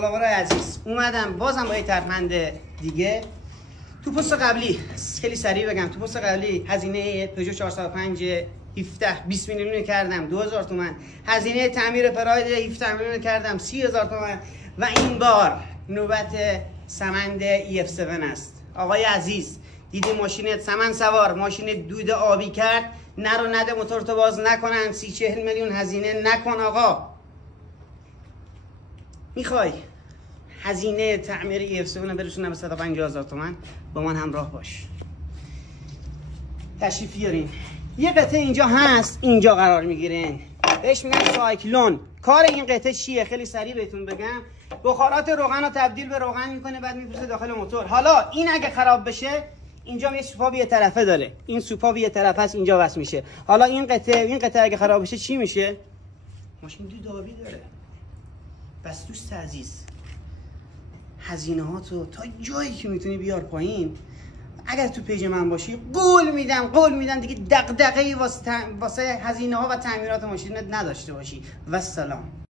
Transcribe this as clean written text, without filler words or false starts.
فالوور عزیز، اومدم بازم با یه ترفند دیگه. تو پست قبلی خیلی سریع بگم، تو پست قبلی هزینه پژو 405 20 میلیون کردم 2000 تومان، هزینه تعمیر پراید 17 میلیون کردم 30000 تومان و این بار نوبت سمند EF7 است. آقای عزیز دیدی ماشینت سمن سوار، ماشین دود آبی کرد، نرو نده موتور تو باز نکنن، 30-40 میلیون هزینه نکن آقا. میخوای هزینه تعمیر EF7 برسونم به 150,000 تومان، با من همراه باش. تشریف بیارین. یه قطعه اینجا هست، اینجا قرار میگیرین، بهش میگن سایکلون. کار این قطعه چیه؟ خیلی سریع بهتون بگم. بخارات روغن رو تبدیل به روغن میکنه، بعد میفرسته داخل موتور. حالا این اگه خراب بشه، اینجا یه سوپاب یه طرفه داره، این سوپاب یه طرفه است، اینجا وصل میشه. حالا این قطعه اگه خراب بشه چی میشه؟ ماشین دود آبی داره. بس دوست عزیز، هزینه‌هاتو تا جایی که میتونی بیار پایین. اگر تو پیج من باشی قول میدم دیگه دغدغه‌ای واسه هزینه‌ها و تعمیرات ماشینت نداشته باشی. و سلام.